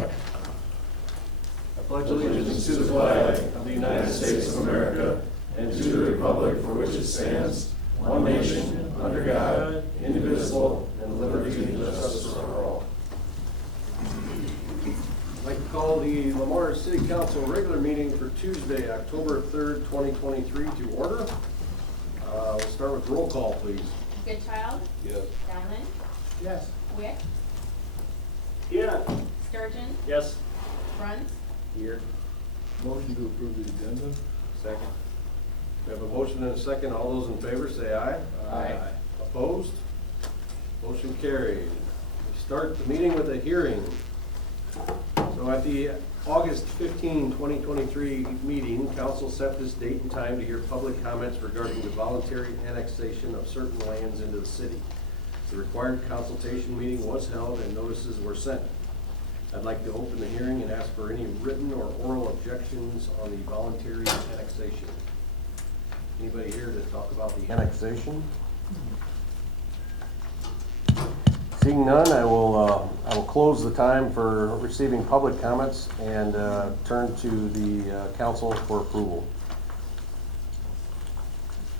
I pledge allegiance to the flag of the United States of America and to the republic for which it stands, one nation, under God, indivisible, and liberty and justice for all. I'd like to call the Lamar City Council regular meeting for Tuesday, October 3rd, 2023 to order. We'll start with roll call, please. Goodchild? Yes. Diamond? Yes. Wick? Yeah. Sturgeon? Yes. Bruns? Here. Motion to approve the agenda. Second. We have a motion and a second. All those in favor say aye. Aye. Opposed? Motion carried. We start the meeting with a hearing. So at the August 15, 2023 meeting, council set this date and time to hear public comments regarding the voluntary annexation of certain lands into the city. The required consultation meeting was held and notices were sent. I'd like to open the hearing and ask for any written or oral objections on the voluntary annexation. Anybody here to talk about the annexation? Seeing none, I will close the time for receiving public comments and turn to the council for approval.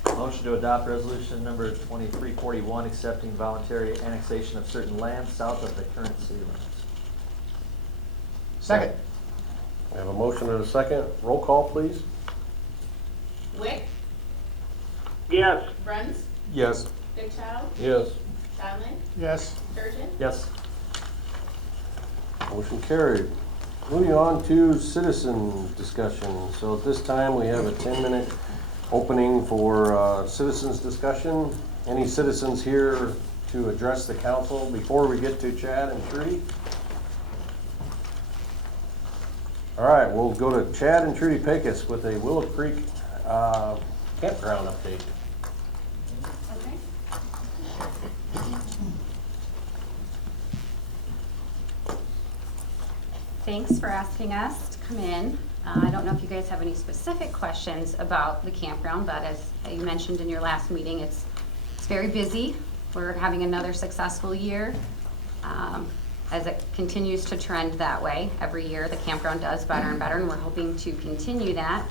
Motion to adopt resolution number 2341, accepting voluntary annexation of certain lands south of the current city limits. Second. I have a motion and a second. Roll call, please. Wick? Yes. Bruns? Yes. Goodchild? Yes. Diamond? Yes. Sturgeon? Yes. Motion carried. Moving on to citizen discussion. So at this time, we have a 10-minute opening for citizens discussion. Any citizens here to address the council before we get to Chad and Trudy? All right, we'll go to Chad and Trudy Pecos with a Willow Creek campground update. Okay. Thanks for asking us to come in. I don't know if you guys have any specific questions about the campground, but as you mentioned in your last meeting, it's very busy. We're having another successful year. As it continues to trend that way, every year the campground does better and better, and we're hoping to continue that.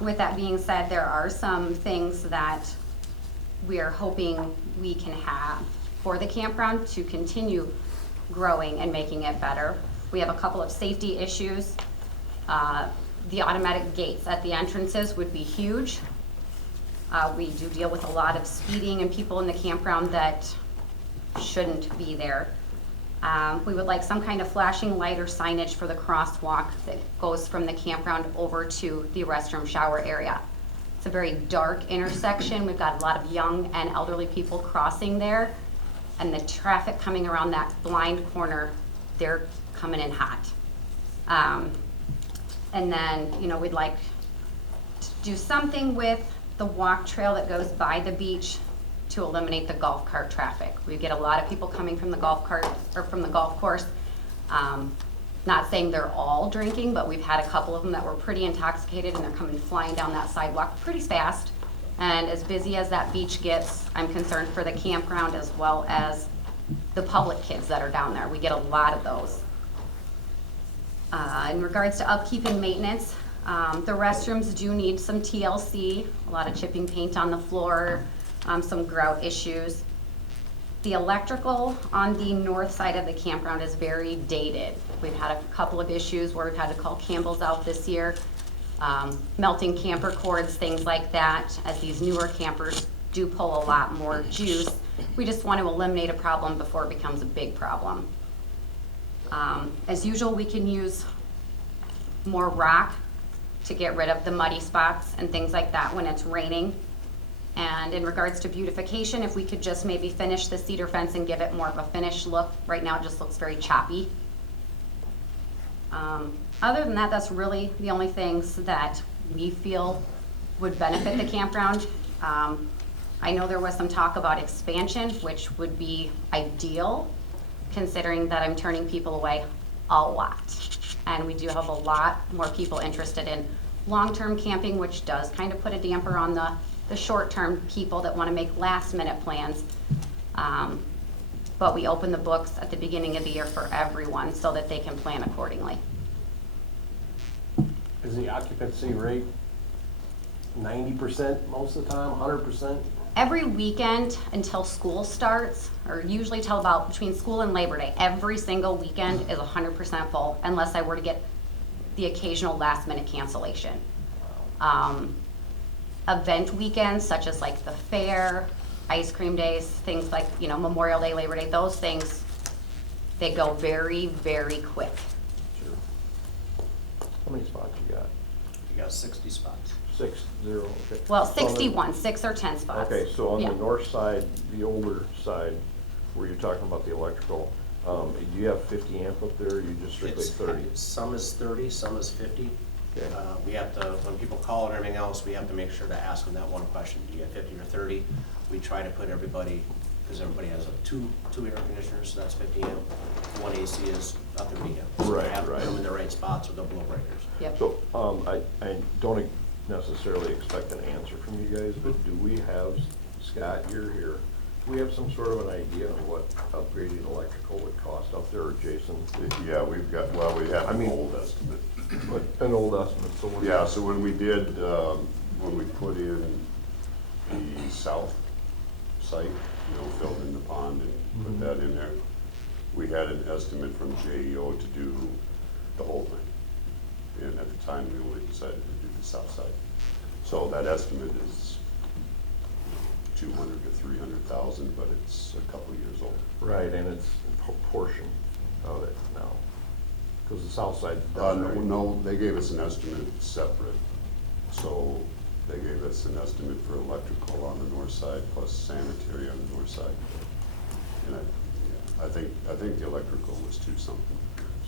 With that being said, there are some things that we are hoping we can have for the campground to continue growing and making it better. We have a couple of safety issues. The automatic gates at the entrances would be huge. We do deal with a lot of speeding and people in the campground that shouldn't be there. We would like some kind of flashing light or signage for the crosswalk that goes from the campground over to the restroom shower area. It's a very dark intersection. We've got a lot of young and elderly people crossing there, and the traffic coming around that blind corner, they're coming in hot. And then, we'd like to do something with the walk trail that goes by the beach to eliminate the golf cart traffic. We get a lot of people coming from the golf cart or from the golf course. Not saying they're all drinking, but we've had a couple of them that were pretty intoxicated and they're coming flying down that sidewalk pretty fast. And as busy as that beach gets, I'm concerned for the campground as well as the public kids that are down there. We get a lot of those. In regards to upkeep and maintenance, the restrooms do need some TLC, a lot of chipping paint on the floor, some grout issues. The electrical on the north side of the campground is very dated. We've had a couple of issues where we've had to call Campbell's out this year, melting camper cords, things like that. As these newer campers do pull a lot more juice, we just want to eliminate a problem before it becomes a big problem. As usual, we can use more rock to get rid of the muddy spots and things like that when it's raining. And in regards to beautification, if we could just maybe finish the cedar fence and give it more of a finished look. Right now it just looks very choppy. Other than that, that's really the only things that we feel would benefit the campground. I know there was some talk about expansion, which would be ideal, considering that I'm turning people away a lot. And we do have a lot more people interested in long-term camping, which does kind of put a damper on the short-term people that want to make last-minute plans. but we open the books at the beginning of the year for everyone so that they can plan accordingly. Is the occupancy rate 90% most of the time, 100%? Every weekend until school starts, or usually till about between school and Labor Day, every single weekend is 100% full unless I were to get the occasional last minute cancellation. Event weekends such as like the fair, ice cream days, things like, you know, Memorial Day, Labor Day, those things, they go very, very quick. Sure. How many spots you got? You got 60 spots. 60, okay. Well, So on the- 61, 6 or 10 spots. Okay, so on Yeah. the north side, the older side, where you're talking about the electrical, do you have 50 amp up there, or you just strictly It's- 30? Some is 30, some is 50. Okay. We have to, when people call and everything else, we have to make sure to ask them that one question, do you have 50 or 30? We try to put everybody, because everybody has two air conditioners, so that's 50 amp. One AC is a 30 amp. So Right, we have to right. put them in the right spots or they'll blow breakers. Yep. So, I don't necessarily expect an answer from you guys, but do we have, Scott, you're here, do we have some sort of an idea on what upgrading electrical would cost up there, or Jason? Yeah, we've got, well, we have I mean- an old estimate. An old estimate, so what? Yeah, so when we did, when we put in the south site, you know, filled in the pond and put that in there, we had an estimate from JEO to do the whole thing. And at the time, we only decided to do the south side. So that estimate is 200 to 300,000, but it's a couple years old. Right, and it's a portion of it now, because the south side's done, right? No, they gave us an estimate separate. So they gave us an estimate for electrical on the north side plus sanitary on the north side. And I think the electrical was 2 something.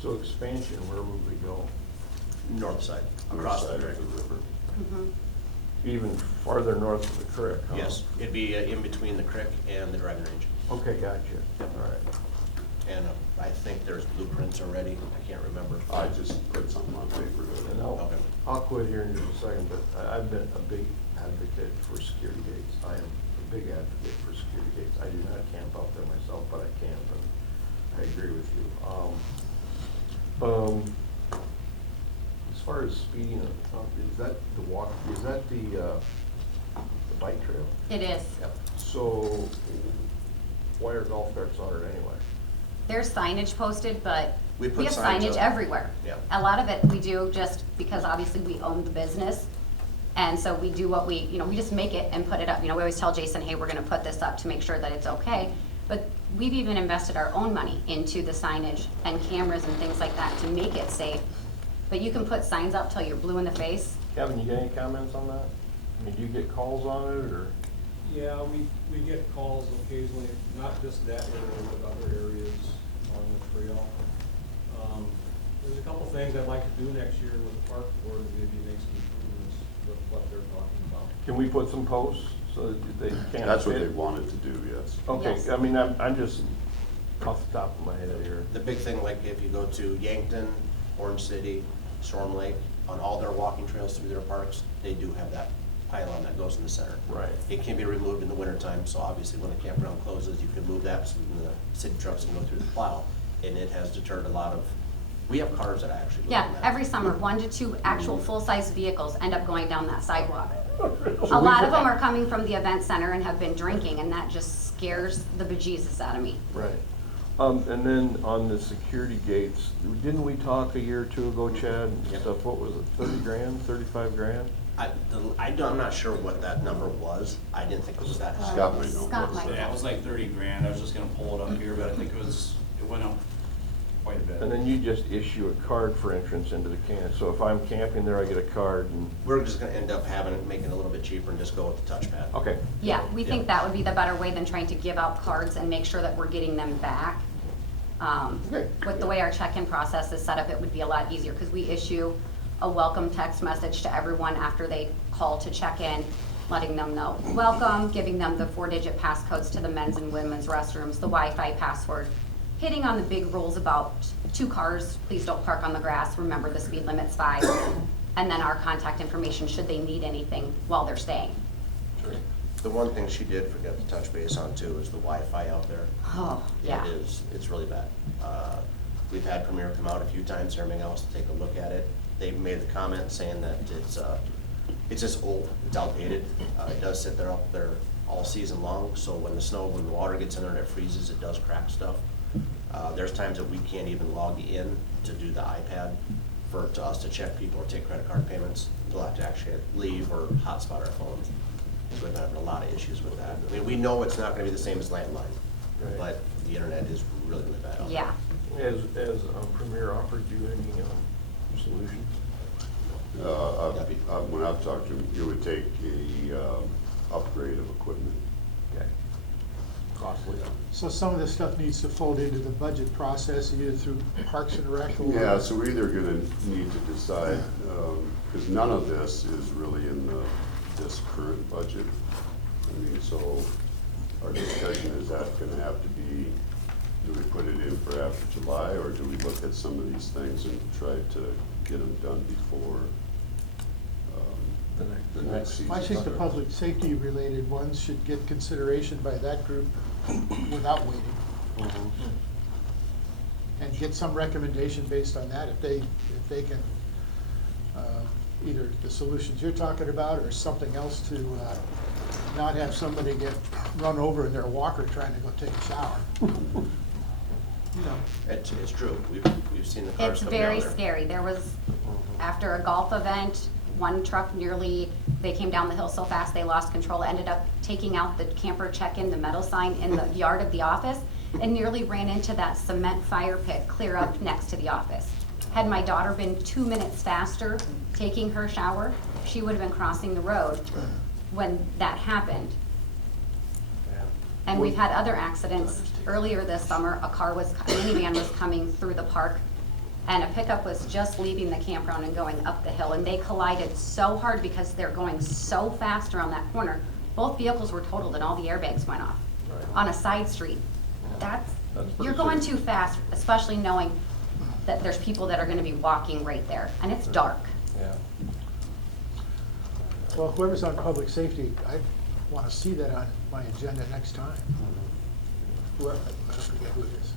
So expansion, where would we go? North side, North across the side creek. of the river. Even farther north of the creek, huh? Yes, it'd be in between the creek and the driving range. Okay, gotcha, all right. And I think there's blueprints already, I can't remember. I just put something on paper And to, Okay. I'll quit here in just a second, but I've been a big advocate for security gates. I am a big advocate for security gates. I do not camp out there myself, but I camp, and I agree with you. As far as speeding, is that the walk, is that the bike trail? It is. So why are golf carts on it anyway? There's signage posted, but We we put have signs signage up. everywhere. Yeah. A lot of it we do just because obviously we own the business. And so we do what we just make it and put it up. You know, we always tell Jason, hey, we're gonna put this up to make sure that it's okay. But we've even invested our own money into the signage and cameras and things like that to make it safe. But you can put signs up till you're blue in the face. Kevin, you got any comments on that? I mean, do you get calls on it, or? Yeah, we get calls occasionally, not just that area, but other areas on the trail. There's a couple things I'd like to do next year with the park board, maybe make some improvements with what they're talking about. Can we put some posts so that they can't? that's what fit? they wanted to do, yes. Okay, Yes. I mean, I'm just off the top of my head here. The big thing, like if you go to Yankton, Orange City, Storm Lake, on all their walking trails through their parks, they do have that pylon that goes in the center. Right. It can be removed in the wintertime, so obviously when the campground closes, you can move that so the city trucks can go through the plow. And it has deterred a lot of, we have cars that actually go Yeah, on that. every summer, 1 to 2 actual full-size vehicles end up going down that sidewalk. So A we lot could- of them are coming from the event center and have been drinking, and that just scares the bejesus out of me. Right. And then on the security gates, didn't we talk a year or two ago, Chad, and Yep. stuff, what was it, 30 grand, 35 grand? I'm not sure what that number was. I didn't think it was that high. Scott might know. Scott might Yeah, it was like 30 grand. I was just gonna pull it up here, but I think it went up quite a bit. And then you just issue a card for entrance into the camp. So if I'm camping there, I get a card and, We're just gonna end up making it a little bit cheaper and just go with the touchpad. okay. Yeah, we think Yeah. that would be the better way than trying to give out cards and make sure that we're getting them back. Okay. With the way our check-in process is set up, it would be a lot easier, because we issue a welcome text message to everyone after they call to check in, letting them know, welcome, giving them the 4-digit passcodes to the men's and women's restrooms, the Wi-Fi password, hitting on the big rules about 2 cars, please don't park on the grass, remember the speed limit's 5, and then our contact information should they need anything while they're staying. The one thing she did forget to touch base on too is the Wi-Fi out there. Oh, yeah. It's really bad. We've had Premier come out a few times, and everything else, to take a look at it. They've made the comment saying that it's just old, it's outdated. It does sit there up there all season long, so when the water gets in there and it freezes, it does crack stuff. There's times that we can't even log in to do the iPad to us to check people or take credit card payments. We'll have to actually leave or hotspot our phones. So we've been having a lot of issues with that. I mean, we know it's not gonna be the same as landline, but the internet is really, really bad out there. Yeah. Has Premier offered you any solutions? When I've talked to him, it would take a upgrade of equipment. Okay. Costly. So some of this stuff needs to fold into the budget process, either through Parks and Rec or... Yeah, so we're either gonna need to decide, because none of this is really in this current budget. I mean, so our discussion is that gonna have to be, do we put it in for after July, or do we look at some of these things and try to get them done before the next season? I think the public safety related ones should get consideration by that group without waiting. Mm-hmm. And get some recommendation based on that, if they can, either the solutions you're talking about or something else to not have somebody get run over in their walker trying to go take a shower. You know. It's true. We've seen the cars It's come down very there. scary. There was, after a golf event, one truck they came down the hill so fast they lost control, ended up taking out the camper check-in, the metal sign in the yard of the office, and nearly ran into that cement fire pit clear up next to the office. Had my daughter been 2 minutes faster taking her shower, she would have been crossing the road when that happened. And we've had other accidents. Earlier this summer, a minivan was coming through the park, and a pickup was just leaving the campground and going up the hill, and they collided so hard because they're going so fast around that corner. Both vehicles were totaled and all the airbags went off on a side street. You're going too fast, especially knowing that there's people that are gonna be walking right there, and it's dark. Yeah. Well, whoever's on public safety, I want to see that on my agenda next time. Whoever, I forget who it is.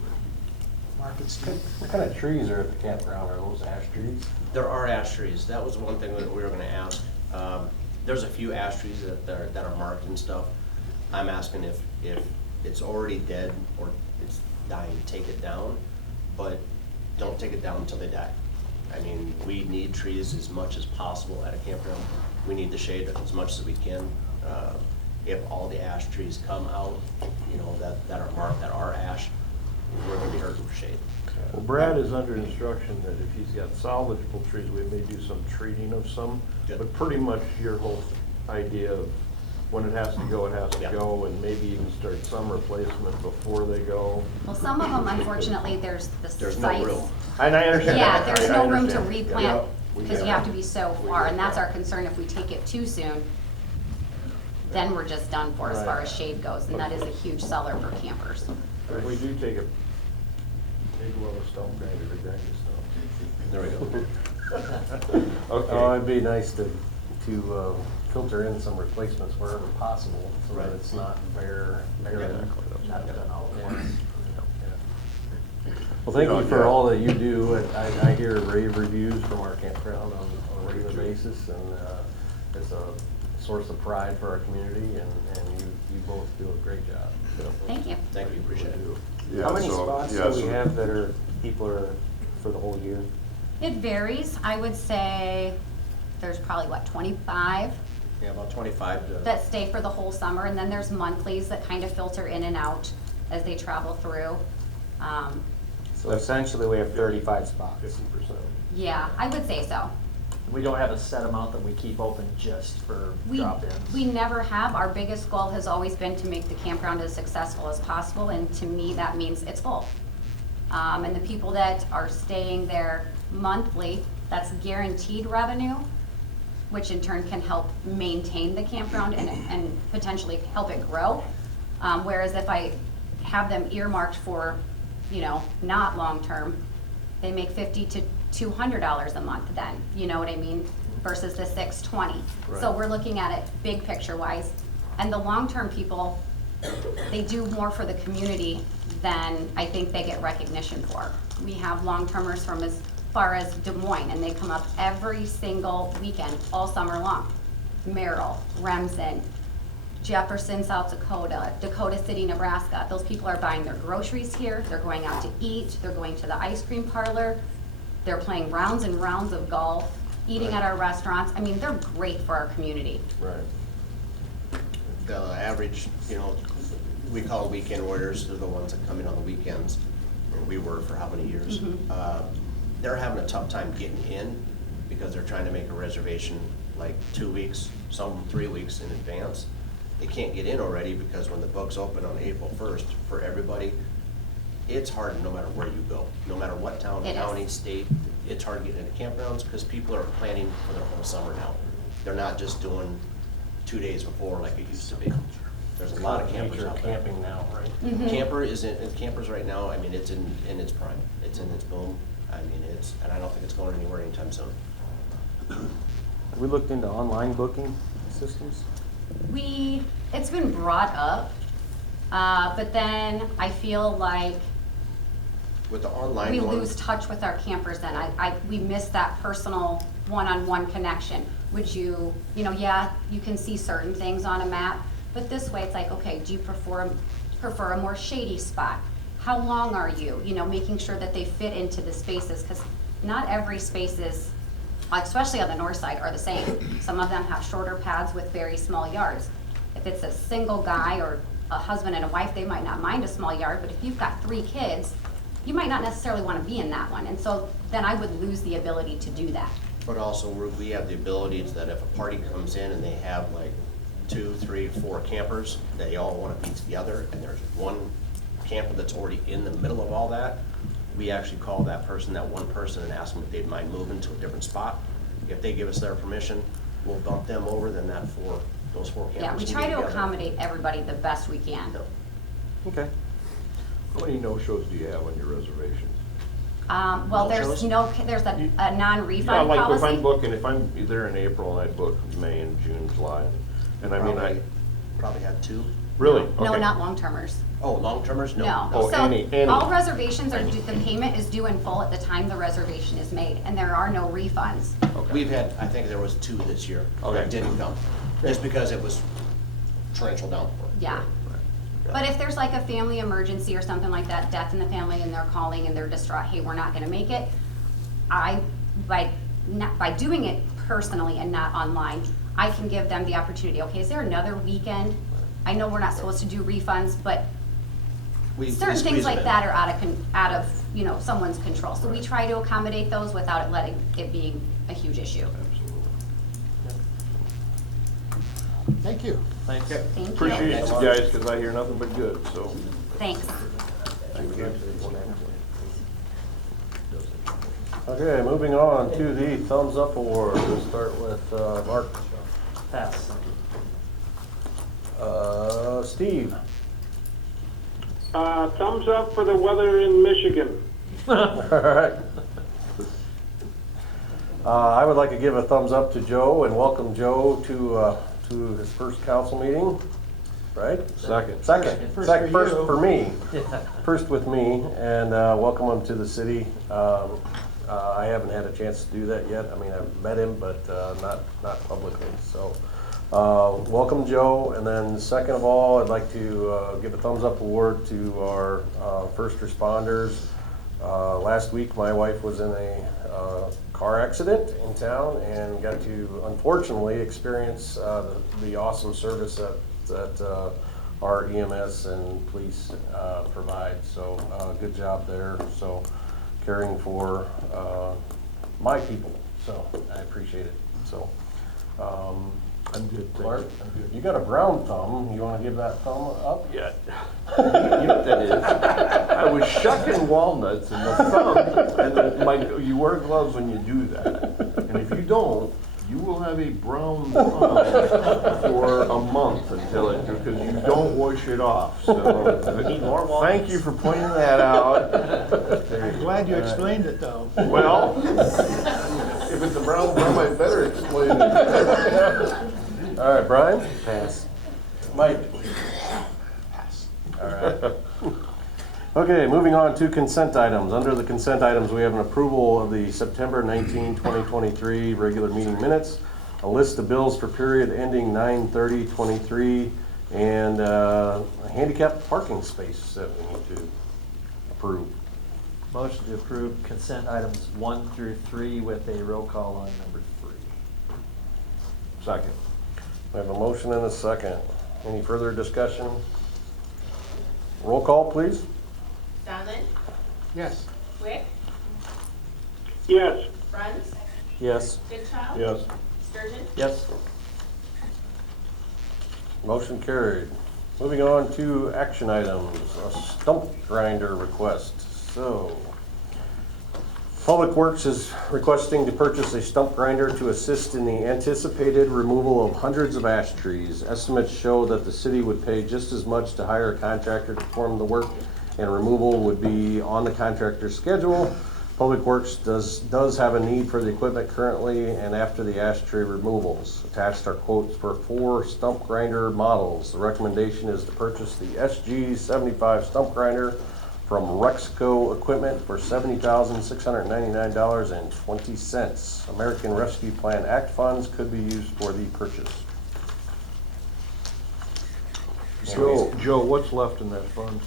Mark and Steve. What kind of trees are at the campground? Are those ash trees? There are ash trees. That was one thing that we were gonna ask. There's a few ash trees that are marked and stuff. I'm asking if it's already dead or it's dying, take it down, but don't take it down until they die. I mean, we need trees as much as possible at a campground. We need the shade as much as we can. If all the ash trees come out, you know, that are marked, that are ash, we're gonna be hurting for shade. Well, Brad is under instruction that if he's got salvageable trees, we may do some treating of some. Good. But pretty much your whole idea of when it has to go, it has to Yeah. go, and maybe even start some replacement before they go. Well, some of them, unfortunately, there's the There's sites. no room. And I understand Yeah, that. there's I no room to understand. replant, Yeah. because you have to be so far, and that's our concern. If we take it too soon, then we're just done for as far as shade goes, and that is a huge seller for campers. If we do take a big Willow stump grinder to grind the stump. There we go. Okay. Oh, it'd be nice to filter in some replacements wherever possible, so that Right. it's not bare, not done all at once. Well, thank you for all that you do. I hear rave reviews from our campground on a regular basis, and it's a source of pride for our community, and you both do a great job. So, Thank you. Thank you, appreciate it. Yeah, how many so- spots yeah, do we so- have that are, people are for the whole year? It varies. I would say there's probably, 25 Yeah, about 25 to. that stay for the whole summer, and then there's monthlies that kind of filter in and out as they travel through. So essentially, we have 35 spots. 50%. Yeah, I would say so. We don't have a set amount that we keep open just for We drop-ins. never have. Our biggest goal has always been to make the campground as successful as possible, and to me, that means it's full. And the people that are staying there monthly, that's guaranteed revenue, which in turn can help maintain the campground and potentially help it grow. Whereas if I have them earmarked for, not long-term, they make $50 to $200 a month then, you know what I mean? Versus the $620. So Right. we're looking at it big picture wise. And the long-term people, they do more for the community than I think they get recognition for. We have long-termers from as far as Des Moines, and they come up every single weekend, all summer long. Merrill, Remsen, Jefferson, South Dakota, Dakota City, Nebraska. Those people are buying their groceries here, they're going out to eat, they're going to the ice cream parlor, they're playing rounds and rounds of golf, eating at our restaurants. I mean, they're great for our community. Right. The average, we call weekend warriors, they're the ones that come in on the weekends, and we were for how many years? They're having a tough time getting in because they're trying to make a reservation like 2 weeks, some 3 weeks in advance. They can't get in already because when the books open on April 1st for everybody, it's hard no matter where you go, no matter what town, It is. county, state, it's hard getting into campgrounds because people are planning for their whole summer now. They're not just doing 2 days before like it used to be. There's a lot of campers Nature out there. camping now, right? Campers right now, I mean, it's in its prime, it's in its boom. I mean, and I don't think it's going anywhere anytime soon. Have we looked into online booking systems? It's been brought up, but then I feel like With the online we one, lose touch with our campers then. We miss that personal one-on-one connection. Would you yeah, you can see certain things on a map, but this way it's like, okay, do you prefer a more shady spot? How long are you? Making sure that they fit into the spaces, because not every space is, especially on the north side, are the same. Some of them have shorter paths with very small yards. If it's a single guy or a husband and a wife, they might not mind a small yard, but if you've got 3 kids, you might not necessarily want to be in that one. And so then I would lose the ability to do that. but also we have the abilities that if a party comes in and they have like 2, 3, 4 campers, they all want to be together, and there's one camper that's already in the middle of all that, we actually call that one person and ask them if they'd mind moving to a different spot. If they give us their permission, we'll bump them over, then those 4 campers. Yeah, we can try be to together. accommodate everybody the best we can. Yep. Okay. How many no-shows do you have on your reservations? Well, No-shows? there's a non-refund Yeah, like if I'm policy. booking, if I'm there in April and I book May and June, July, and I mean, I, Probably had 2. really? No, Okay. not long-termers. Oh, long-termers? No. No. Oh, So any. all reservations are, the payment is due in full at the time the reservation is made, and there are no refunds. We've had, I think there was 2 this year Okay. that didn't come, just because it was torrential downpour. Yeah. But if there's like a family emergency or something like that, death in the family, and they're calling and they're distraught, hey, we're not gonna make it, by doing it personally and not online, I can give them the opportunity, okay, is there another weekend? I know we're not supposed to do refunds, but We certain squeeze things them like in. that are out of someone's control. So we try to accommodate those without letting it being a huge issue. Thank you. Thank you. Appreciate you guys, because I hear nothing but good, so. Thanks. Thank you. Okay, moving on to the Thumbs Up Award. We'll start with Mark. Pass. Steve. Thumbs up for the weather in Michigan. All right. I would like to give a thumbs up to Joe and welcome Joe to his first council meeting, right? Second. Second. First Second. for First you. for me. First with me, and welcome him to the city. I haven't had a chance to do that yet. I mean, I've met him, but not publicly. So, welcome, Joe. And then, second of all, I'd like to give a thumbs up award to our first responders. Last week, my wife was in a car accident in town and got to, unfortunately, experience the awesome service that our EMS and police provide. So, good job there. So, caring for my people. So, I appreciate it. So, I'm good, Mark, thank you. you got a brown thumb. You want to give that thumb up? Yeah. You know what that is? I was shucking walnuts in the thumb, and you wear gloves when you do that. And if you don't, you will have a brown thumb for a month because you don't wash it off. So, Need more walnuts. thank you for pointing that out. I'm glad you explained it, though. Well, if it's a brown thumb, I better explain it. All right, Brian? Pass. Mike? All right. Okay, moving on to consent items. Under the consent items, we have an approval of the September 19, 2023 regular meeting minutes, a list of bills for period ending 9/30/23, and a handicapped parking space that we need to approve. Motion to approve consent items 1 through 3 with a roll call on number 3. Second. We have a motion and a second. Any further discussion? Roll call, please. Steinle? Yes. Wick? Yes. Bruns? Yes. Goodchild? Yes. Sturgeon? Yes. Motion carried. Moving on to action items, a stump grinder request. So, Public Works is requesting to purchase a stump grinder to assist in the anticipated removal of hundreds of ash trees. Estimates show that the city would pay just as much to hire a contractor to perform the work, and removal would be on the contractor's schedule. Public Works does have a need for the equipment currently and after the ash tree removals. Attached are quotes for 4 stump grinder models. The recommendation is to purchase the SG75 stump grinder from Rexco Equipment for $70,699.20. American Rescue Plan Act funds could be used for the purchase. Joe, what's left in that fund?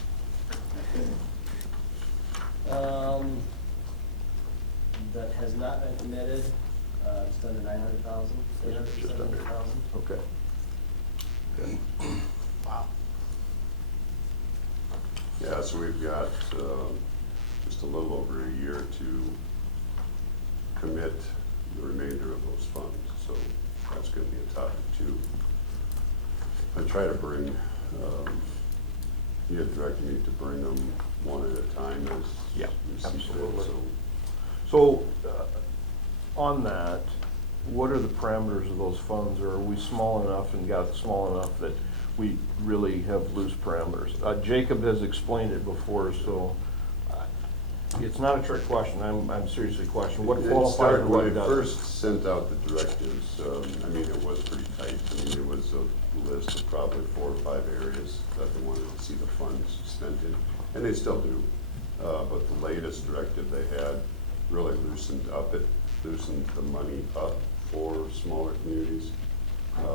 That has not been committed, just under 900,000, Just under. 870,000. Okay. Okay. Wow. Yeah, so we've got just a little over a year to commit the remainder of those funds, so that's gonna be a topic too. I try to bring, you had directed me to bring them one at a time as Yeah, you see fit, absolutely. so. So, on that, what are the parameters of those funds? Or are we small enough and got small enough that we really have loose parameters? Jacob has explained it before, so it's not a trick question. I'm seriously questioning. What It qualifies started and when what I doesn't? first sent out the directives, I mean, it was pretty tight. I mean, it was a list of probably 4 or 5 areas that they wanted to see the funds spent in, and they still do. But the latest directive they had really loosened the money up for smaller communities.